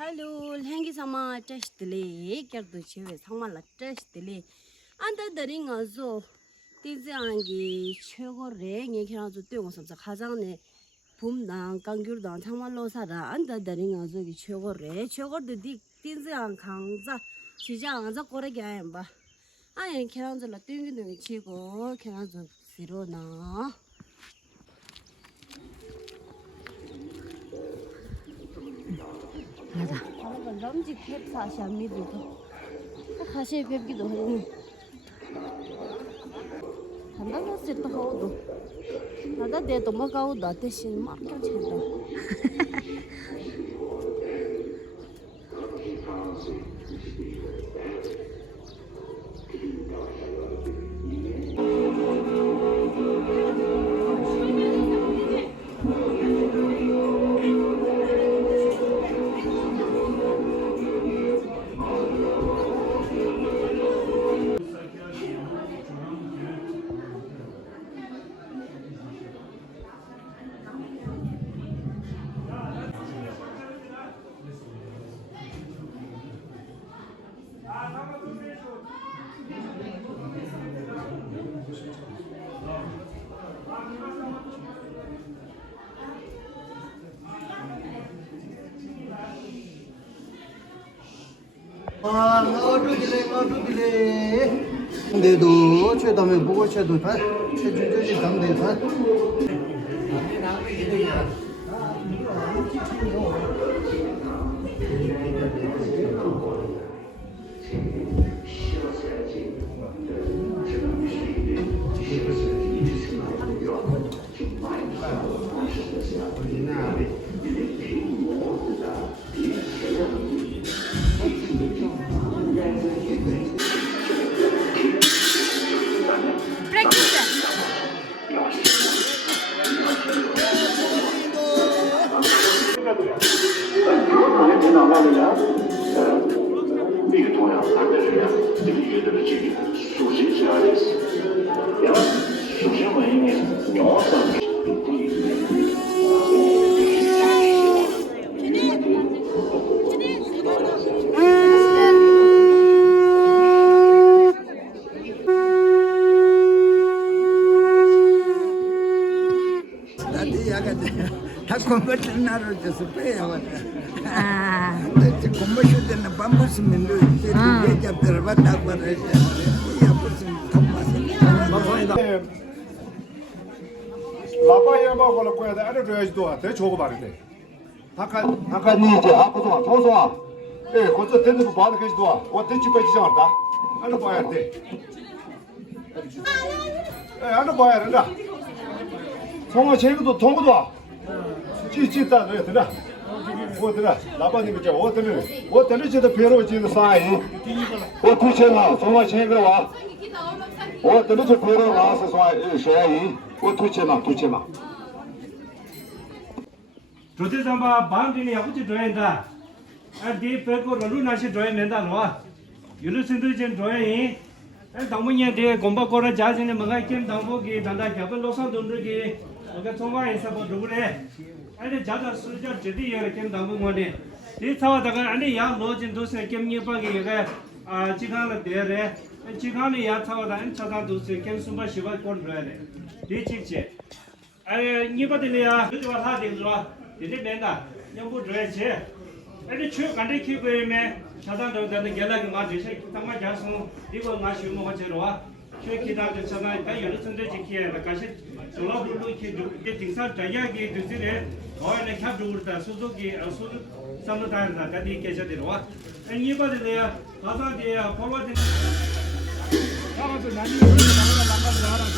Hello, hangi sama test le, kya tu chewe sama la test le. Anda dari ngazo, tizi angi chego re, nge kya ngazo tuyo ngosam sa khazang ne, bum dang, kangyur dang, changma lo sa ra, anda dari ngazo ki chego re, chego de di tizi ang kangza, chija angza kore kya yamba. Ayan kya ngazo la tuyungi tuyungi chego, kya ngazo siro na. 맞아. 럼지 캡 사시 안 믿어도 사시 뵙기도 하니. 한다고 했을 때 하고도 나다 대도 뭐 가고도 대신 막 켜진다. 근데도 최다음에 보고 최도 다 최준적인 담대 다 컴퓨터 나를 줘서 빼야 왔다. 컴퓨터 때는 반복쓰면 왜 잡더라 봤다고 그랬어. 야 무슨 컴퓨터. 라파이야 먹으러 거야 돼. 아래 줘야지도 돼. 저거 말이네. 아까 니 이제 아프도 조소아. 예, 거기서 되는 거 봐도 계시도 와. 와 대치 빼지 않았다. 안에 봐야 돼. 예, 안에 봐야 된다. 송아 제거도 동거도 와. 찌찌다 너 들어. 뭐 들어. 라바님 이제 어떤 저도 배로 지는 사이. 투체나 송아 제거 와. 어떤 저 배로 와서 송아 셔야이. 투체나. 조대삼바 방진이 야구지 조인다. 아디 페고 룰나시 조인다 로아. 유르신도진 조인. 당문에 대 공부거라 자진의 뭔가 게임 당보기 단다 잡은 로선 돈들기 어가 통화해서 뭐 누구래. 아니 자자 수저 제디 이렇게 당분 건데 이 타와다가 아니 야 로진 도세 gem니바기 얘가 아 지간을 대래 지간이 야 타와다 안 차다 도세 gem숨바 시바 건래래 이 직제 아니 니바들이야 그거 하대 들어 이제 맨다 영부 줘야지 아니 추 간데 키고에메 차단도 되는 결락이 맞으시 정말 자수 이거 마시 뭐가 제로와 최기다도 전화 다 여러 선대 지키야 가시 졸라불로 이렇게 등산 자야기 드시래 어느 캡주르다 수족이 수족 삼다다 다디 계셔들와 아니 이거들이야 가사디야 포로디 가서 나니 나가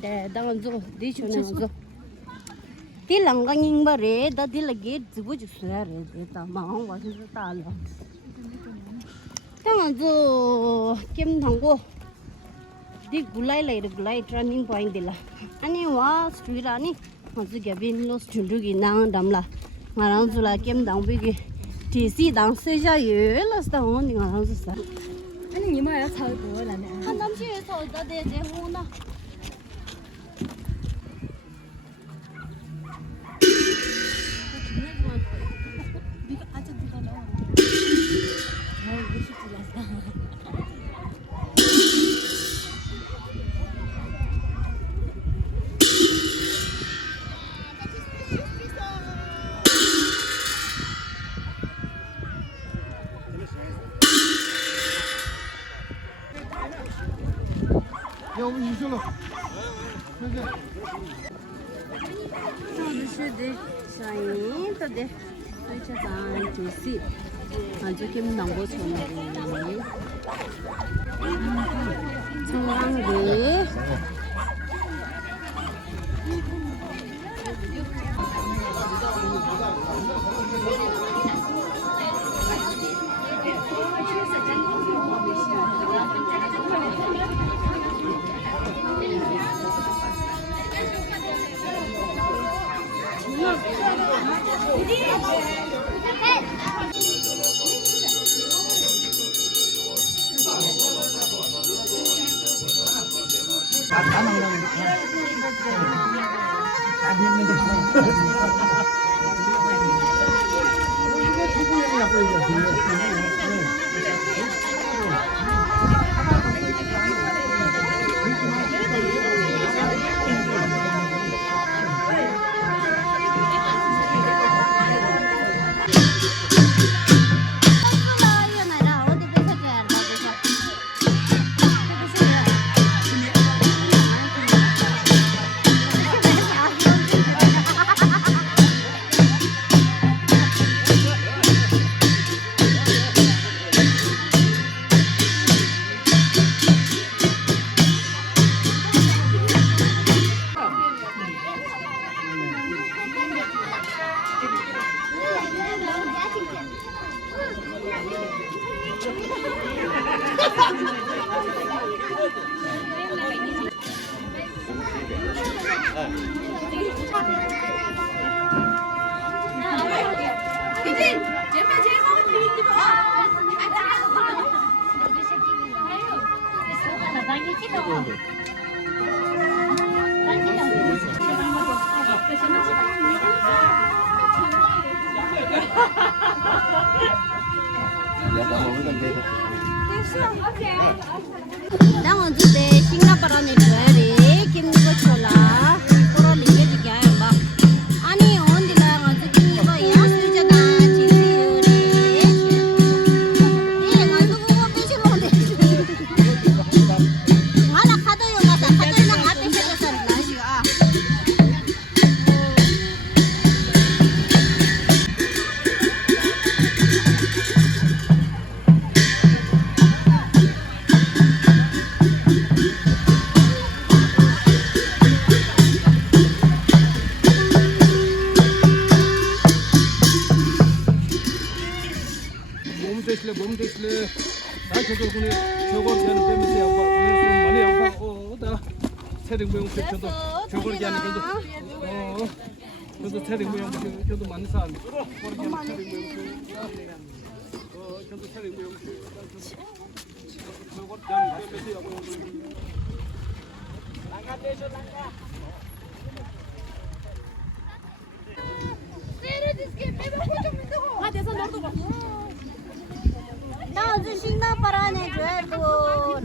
네, 당조 디초나조. 딜랑강잉 바레 다 딜라게 지부 주스야레 다 마음 와서 따라. 당조 김당고 디 굴라이라이르 굴라이 트레이닝 포인트 딜라. 아니 와 스트리트 아니 아주 개빈 노스 준두기 나 담라. 말랑 줄라 김당비기 TC 당 세자유 라스다 온니 말랑 주사. 아니 이마야 사고 나네. 한 남시에서 다 대제 호나. 야, 우리 이쪽으로. 是的，小姨的的，所以这咱就是啊，就给南国村的，从安的。다 먹는 거. 다 먹는 거. 이게 두부형이라고 얘기하지. 당은 주대 싱가포르에 들어야지 김이고 쳐라 코로 리게 지게 봐 아니 온디랑 아주 김이고 야스잖아 지리우리 이 가지고 그거 비실로데 하나 카드요 가서 카드랑 앞에 세워서 나시아 몸 대실래 나 저도 군에 저거 하는 빼면서 양파 오늘 많이 양파 나 세력 모형 저도 저거 하는 저도 저도 세력 모형 저도 많이 사 저도 세력 모형 저거 양 빼면서 양파 나가 대셔 나가 나 아주 싱가포르에 들어도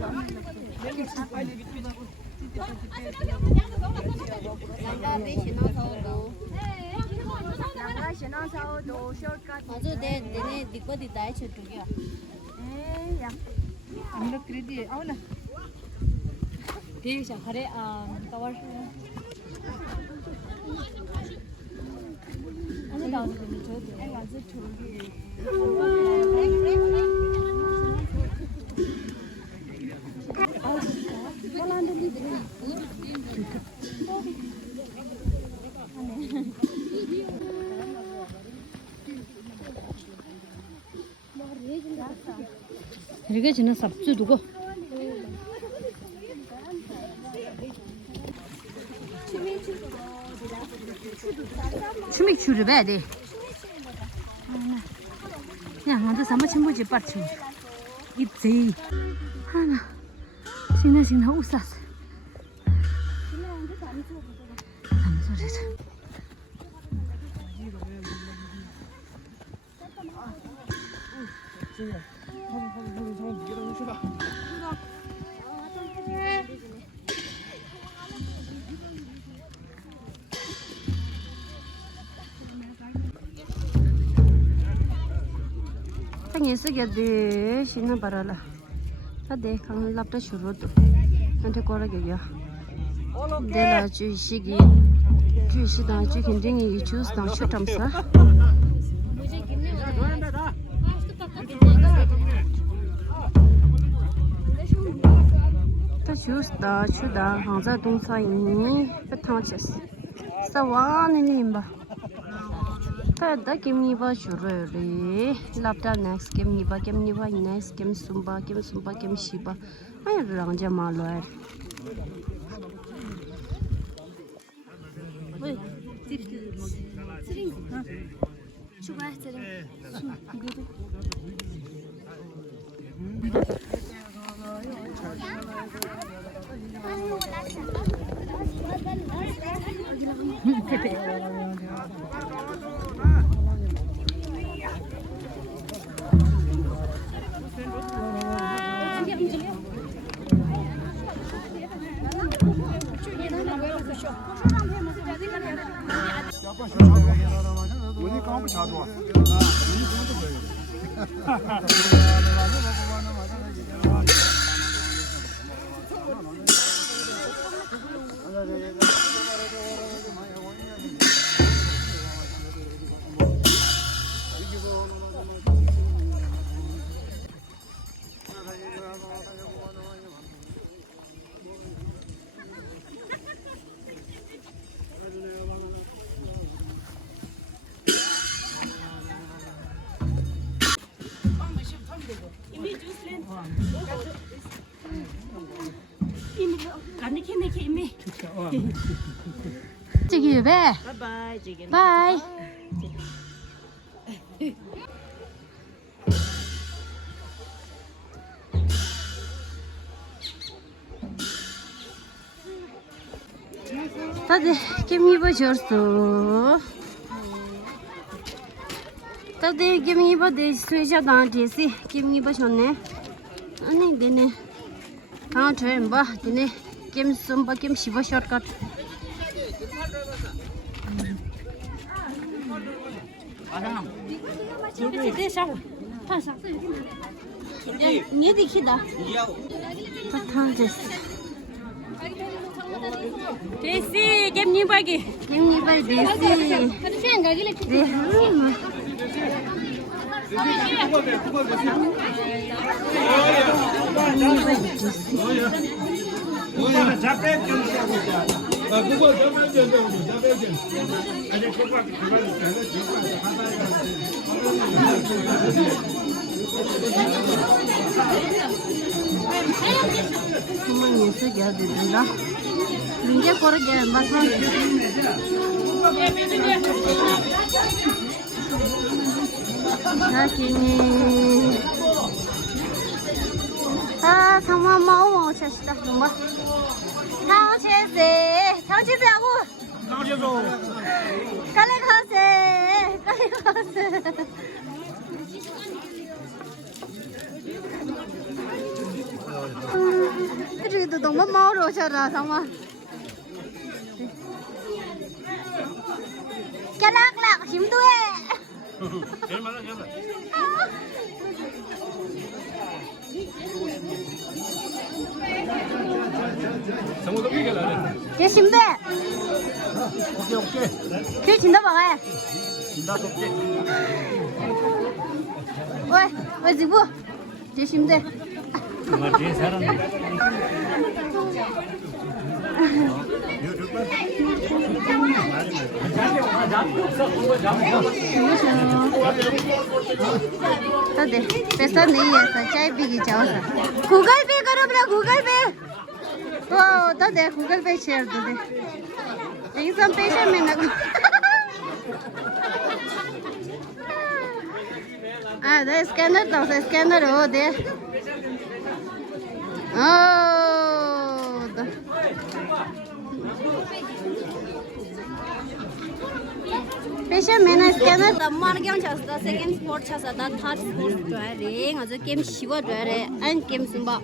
아주 내내 니꺼 디다이 쳐두기야. 아무나 그래디 아우나. 대샤 하래 까와르. 아니 나도 저도 아주 좋게. 이렇게 지는 삽주 두고 춤이 추를 봐야 돼. 그냥 한테 삼아 친구지 빠르지. 입지. 하나. 신나 웃었어. 아무 소리지. 당연히 쓰게 돼. 신나 봐라. 다들 강 랍다 주로도. 한테 거라게야. 내가 주시기 주시다 주긴딩이 주스당 쇼탐사. 다 주스다 주다 항자 동사이 베탕체스. 사와는 봐. 다 김니바 주르리 랍다 넥스 김니바 넥스 김숨바 김시바 아이 랑자 말로에 왜 스링 추가 스링 어디 가면 자도 저기 왜? 바이. 다들 김니바 줬어. 다들 김니바 대 수자단 대시 김니바 줬네. 아니 되네. 아 저엠 봐. 되네. 김숨바 김시바 숏컷.你得去的。他Desi, game ni bagi. Game ni bagi Desi. Semua ni segala dah. Rinja korang macam Nakini sama mau cerita rumah. Tahu cerita aku. Kali khase. Itu dong mau rocara sama. Kelak 힘도해. 제일 많아. 성우도 이겨라. 얘 힘대. 오케이. 그 진다 봐가. 진다 높게. 왜 지부? 얘 힘대. 맞지 사람. तदे पैसा नहीं है सर चाय पी के जाओ sir Google पे करो बोला गूगल पे ओ तदे गूगल पे शेयर दो दे एग्जाम पैसा में ना दे स्कैनर तो स्कैनर हो दे ओ पैसा मैंने स्कैनर द मार्गम छासदा सेकंड स्पॉट छासदा थर्ड स्पॉट ड्राइरे अझ गेम शिवा ड्राइरे एन्ड गेम सुम्बा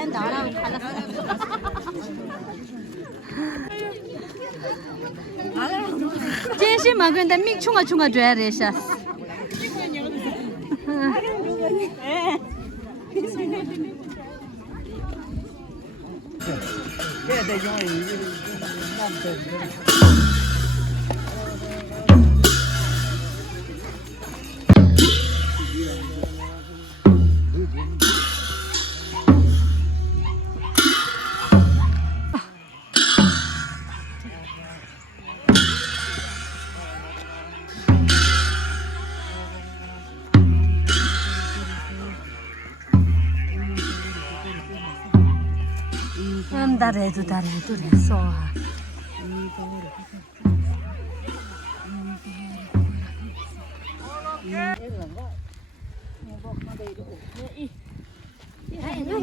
एन्ड धारा खाला 제시 막은데 믹충아 충아 줘야 돼 샤. 다래도 래서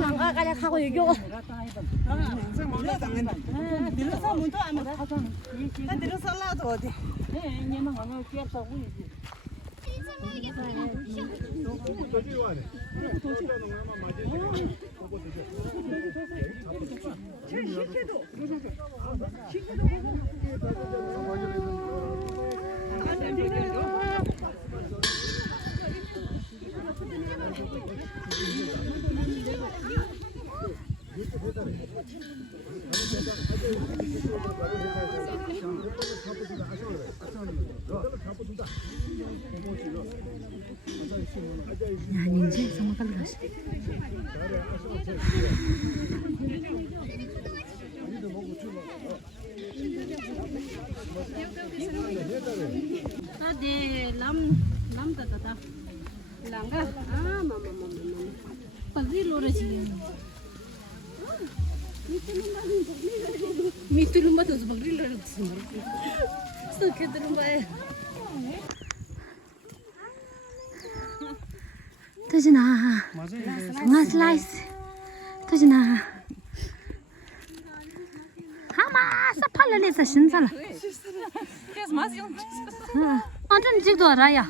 누가 가자 하고 여기 야, 이제 정말 빨리 가시. 네, 남다다다. 랑가. 아, 마마. 빠지로라지. 미투lum바 또 bagril로 스마르. 스케드lum바에. 터지나. 나 슬라이스. 터지나. 하마 사팔레서 신살아. 완전 지도 알아야.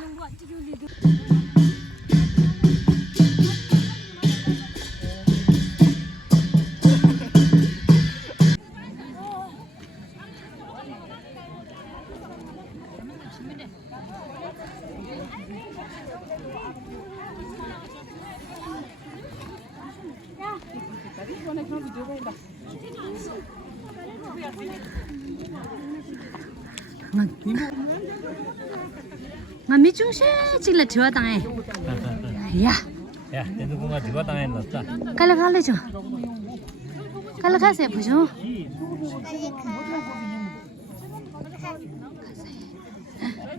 나 미중세 찍래 좋아 당해. 야. 야, 얘도 뭔가 누가 당했었다. 갈라갈래죠. 갈라가세요, 보죠.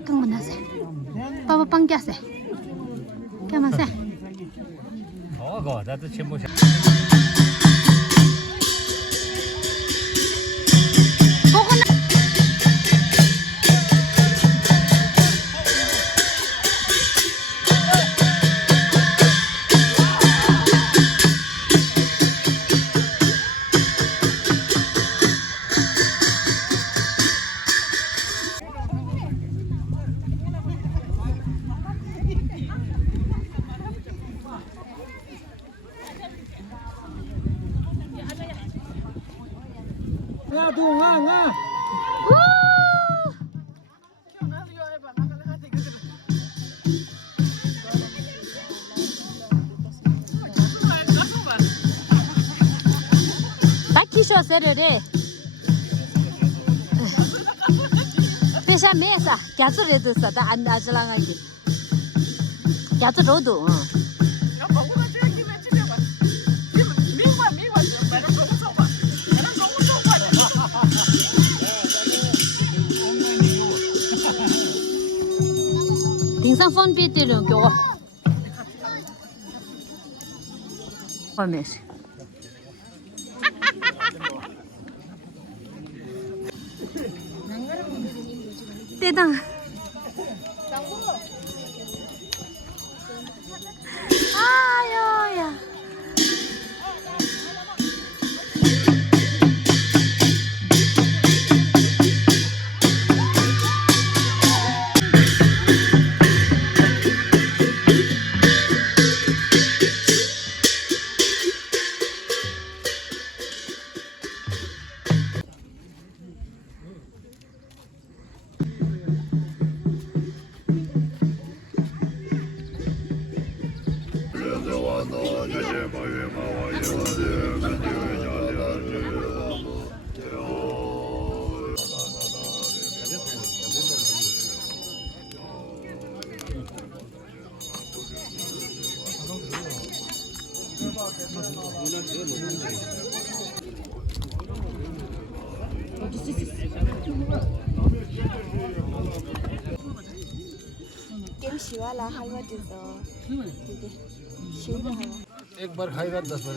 tung mana se. Papa pangkya se. Kya ma se. 어, 그거 나도 첨부. nga. Takisho serere. Pesha mesa, gyatsu redu sa da an ajlangagi. Gyatsu rodu. 인상 폰 비트를 교 화면시 대당 아요야 एक बार खाएगा 10 बार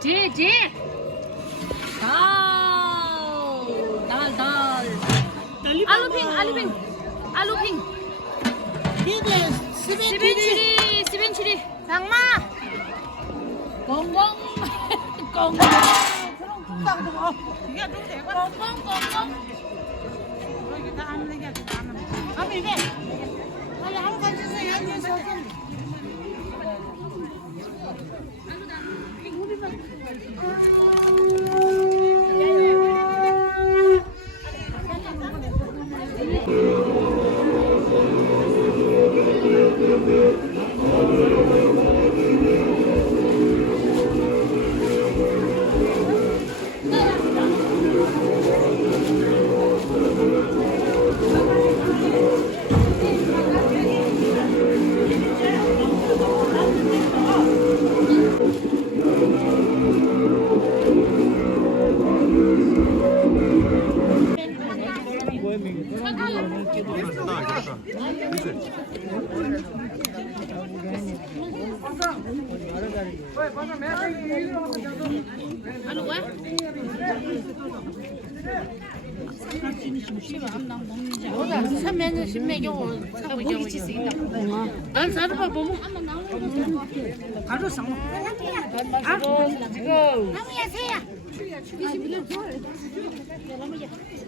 제 달. 알루핑 시벤치리 장마 공공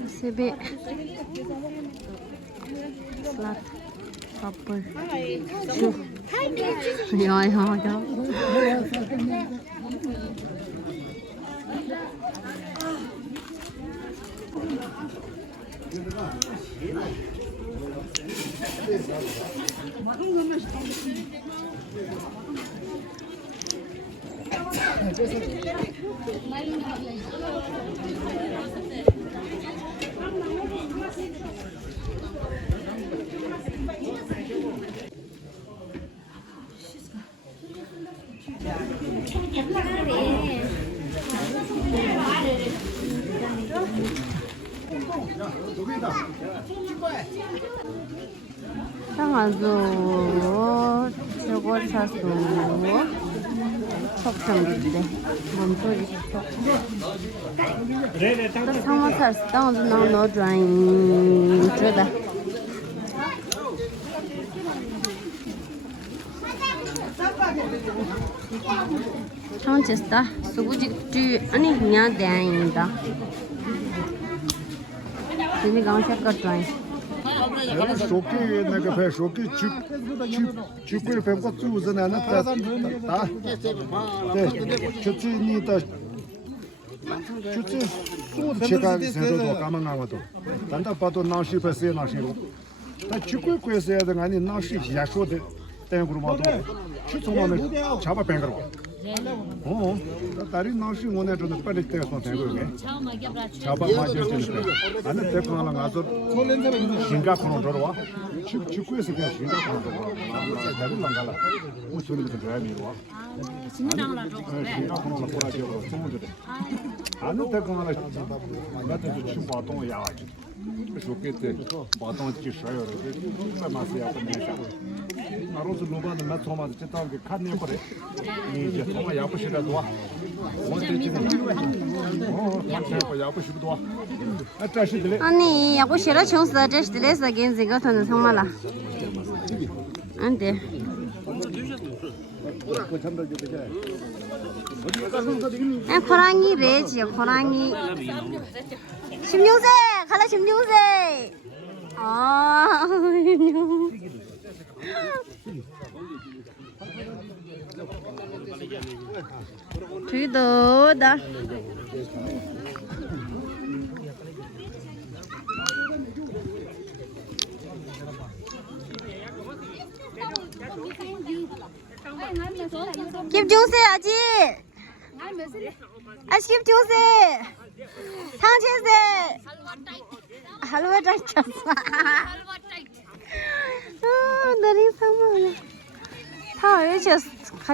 세배 슬랍 커플 슈 야야야 상아도 저거 사서 속상인데 몸소리 속 상어 샀어 땅도 나너 드라잉 저다 창체스다 수구직 쥐 아니 그냥 대인다 지금 강색깔 드라잉 쇼키 내가 배 쇼키 쥐꿀 뱀고 쭈즈나 나다 네 저치니다 저치 또 제가 생각도 까만나와도 단다 봐도 나시 버스에 나시로 나 쥐꿀 quest 해야 되는 아니 나시 야쇼데 땡그로 마도 추송만을 잡아 뱅그로 다리 나시 오늘 좀 빨리 때서 되고요 잡아 맞을 안에 때고 하나 가서 싱가포르로 들어와 축구에서 그냥 싱가포르로 들어와 다리 나가라 무슨 일도 줘야 미와 싱가포르로 보라지고 소문들 안에 때고 하나 나한테 좀 바통 야와지 좋겠대 바통 지셔요 그래서 마세요 나로서 노바는 맞토마도 쨌다게 칸네 거래 이제 정말 야부시라도 와 야부시도 와 아따시들 아니 야구 싫어 청소 저 스트레스 겐지 같은 상말라 안돼 호랑이 레지 호랑이 16세 갈라 16세 아 저기도 나 김종세 아직 아직 김종세 상체세 할로와 짜이쳤어 아 너리 상마 다 외쳤어